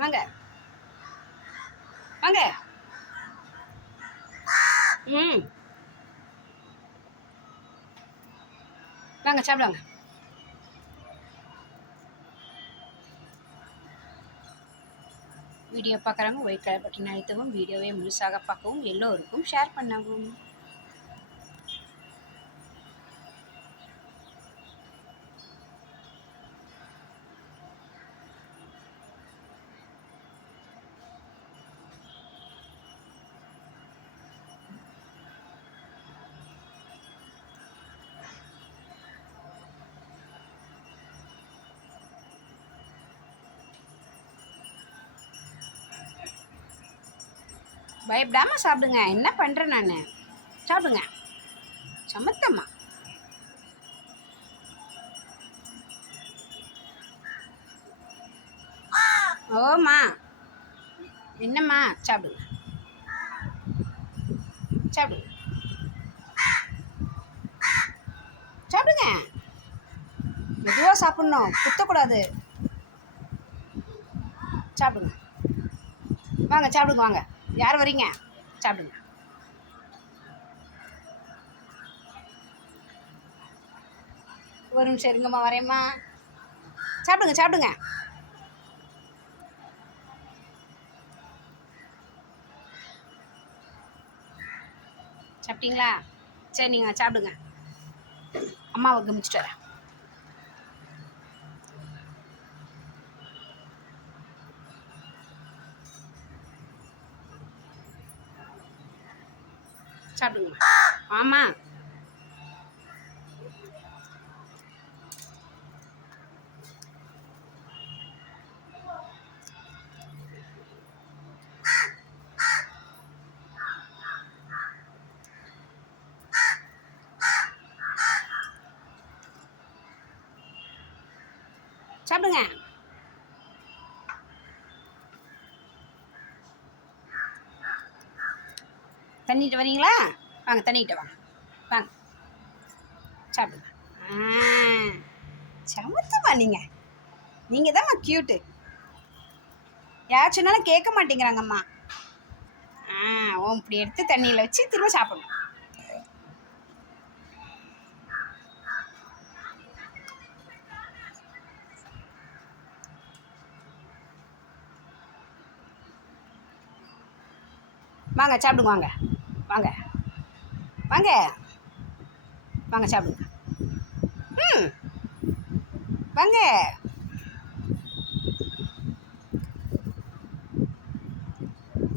வாங்க. வாங்க. ம். வாங்க சாப்பிடுவாங்க. வீடியோ பார்க்குறவங்க ஒயிட் கலர் பட்டன் அழுத்தவும் வீடியோவை முழுசாக பார்க்கவும் எல்லோருக்கும் ஷேர் பண்ணவும். பயப்படாமல் சாப்பிடுங்க. என்ன பண்ணுறேன் நான்? சாப்பிடுங்க. சமத்தம்மா. ஓமா என்னம்மா? சாப்பிடுங்க. சாப்பிடுங்க. சாப்பிடுங்க. மெதுவாக சாப்பிட்ணும். குத்தக்கூடாது. சாப்பிடுங்க. வாங்க சாப்பிடுங்க வாங்க. யார் வரீங்க? சாப்பிடுங்க. ஒரு நிமிஷம் இருங்கம்மா வரேம்மா. சாப்பிடுங்க சாப்பிடுங்க. சாப்பிட்டீங்களா? சரி நீங்கள் சாப்பிடுங்க. அம்மாவை கமிச்சிட்டு வரேன். சாப்பிடுங்க ஆமா சாப்பிடுங்க தண்ணிட்டு வரீங்களா? வாங்க தண்ணிக்கிட்ட வாங்க. வாங்க. சாப்பிடுங்க. ஆ சமத்துமா நீங்கள் நீங்கள் தான்மா க்யூட்டு யார் சொன்னாலும் கேட்க மாட்டேங்கிறாங்கம்மா. ஆ ஓ இப்படி எடுத்து தண்ணியில் வச்சு திரும்ப சாப்பிடணும். வாங்க சாப்பிடுங்க வாங்க. வாங்க. வாங்க. வாங்க சாப்பிடுங்க. ம். வாங்க.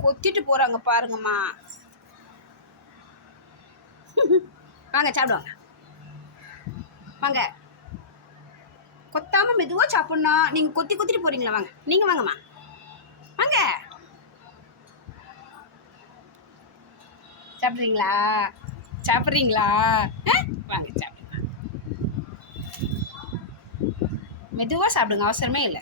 கொத்திட்டு போகிறாங்க பாருங்கம்மா. வாங்க சாப்பிடுவாங்க. வாங்க. கொத்தாமல் மெதுவாக சாப்பிட்ணும். நீங்கள் கொத்தி கொத்திட்டு போகிறீங்களா வாங்க. நீங்கள் வாங்கம்மா. வாங்க. சாப்பிட்றீங்களா சாப்பிட்றீங்களா ஆ வாங்க சாப்பிடுங்க மெதுவாக சாப்பிடுங்க அவசரமே இல்லை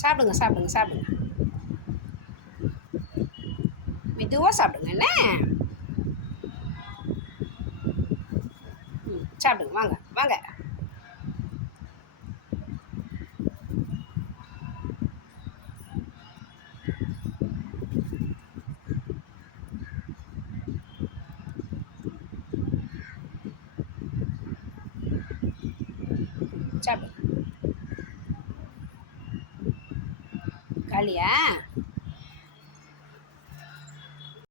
சாப்பிடுங்க சாப்பிடுங்க சாப்பிடுங்க மெதுவாக சாப்பிடுங்க என்ன ம், சாப்பிடுங்க. வாங்க வாங்க. சாப்பிடுங்க காலியா?